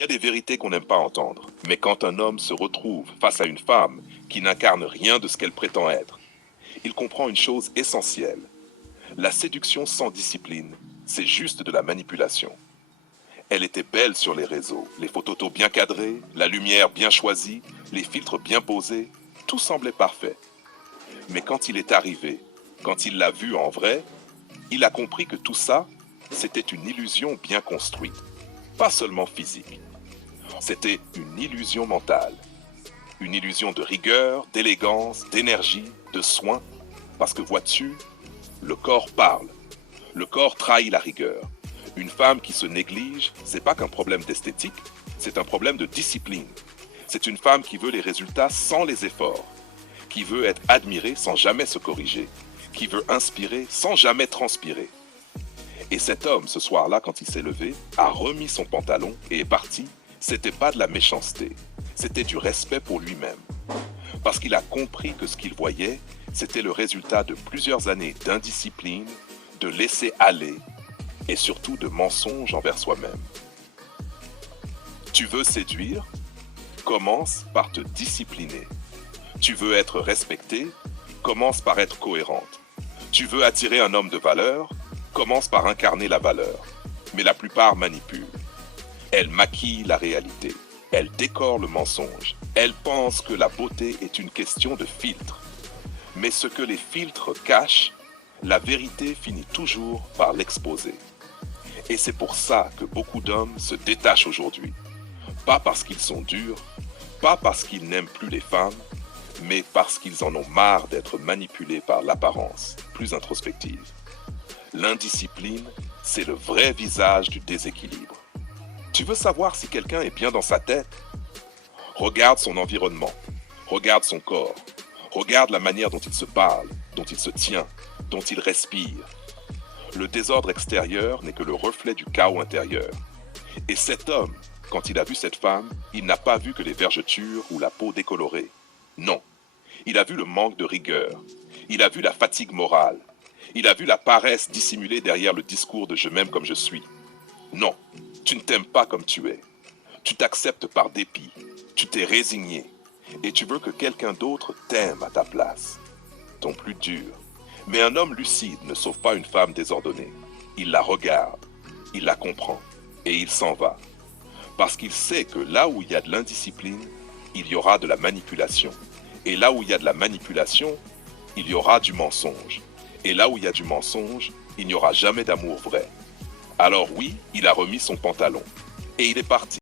Il y a des vérités qu'on n'aime pas entendre, mais quand un homme se retrouve face à une femme qui n'incarne rien de ce qu'elle prétend être, il comprend une chose essentielle. La séduction sans discipline, c'est juste de la manipulation. Elle était belle sur les réseaux, les photos bien cadrées, la lumière bien choisie, les filtres bien posés, tout semblait parfait. Mais quand il est arrivé, quand il l'a vue en vrai, il a compris que tout ça, c'était une illusion bien construite, pas seulement physique. C'était une illusion mentale, une illusion de rigueur, d'élégance, d'énergie, de soin, parce que vois-tu, le corps parle, le corps trahit la rigueur. Une femme qui se néglige, c'est pas qu'un problème d'esthétique, c'est un problème de discipline. C'est une femme qui veut les résultats sans les efforts, qui veut être admirée sans jamais se corriger, qui veut inspirer sans jamais transpirer. Et cet homme, ce soir-là, quand il s'est levé, a remis son pantalon et est parti. C'était pas de la méchanceté, c'était du respect pour lui-même. Parce qu'il a compris que ce qu'il voyait, c'était le résultat de plusieurs années d'indiscipline, de laisser aller et surtout de mensonges envers soi-même. Tu veux séduire? Commence par te discipliner. Tu veux être respecté? Commence par être cohérente. Tu veux attirer un homme de valeur? Commence par incarner la valeur. Mais la plupart manipulent. Elles maquillent la réalité. Elles décorent le mensonge. Elles pensent que la beauté est une question de filtre. Mais ce que les filtres cachent, la vérité finit toujours par l'exposer. Et c'est pour ça que beaucoup d'hommes se détachent aujourd'hui. Pas parce qu'ils sont durs, pas parce qu'ils n'aiment plus les femmes, mais parce qu'ils en ont marre d'être manipulés par l'apparence plus introspective. L'indiscipline, c'est le vrai visage du déséquilibre. Tu veux savoir si quelqu'un est bien dans sa tête? Regarde son environnement, regarde son corps, regarde la manière dont il se parle, dont il se tient, dont il respire. Le désordre extérieur n'est que le reflet du chaos intérieur. Et cet homme, quand il a vu cette femme, il n'a pas vu que les vergetures ou la peau décolorée. Non, il a vu le manque de rigueur, il a vu la fatigue morale, il a vu la paresse dissimulée derrière le discours de « je m'aime comme je suis ». Non, tu ne t'aimes pas comme tu es. Tu t'acceptes par dépit, tu t'es résigné et tu veux que quelqu'un d'autre t'aime à ta place. Ton plus dur. Mais un homme lucide ne sauve pas une femme désordonnée. Il la regarde, il la comprend et il s'en va. Parce qu'il sait que là où il y a de l'indiscipline, il y aura de la manipulation. Et là où il y a de la manipulation, il y aura du mensonge. Et là où il y a du mensonge, il n'y aura jamais d'amour vrai. Alors oui, il a remis son pantalon. Et il est parti.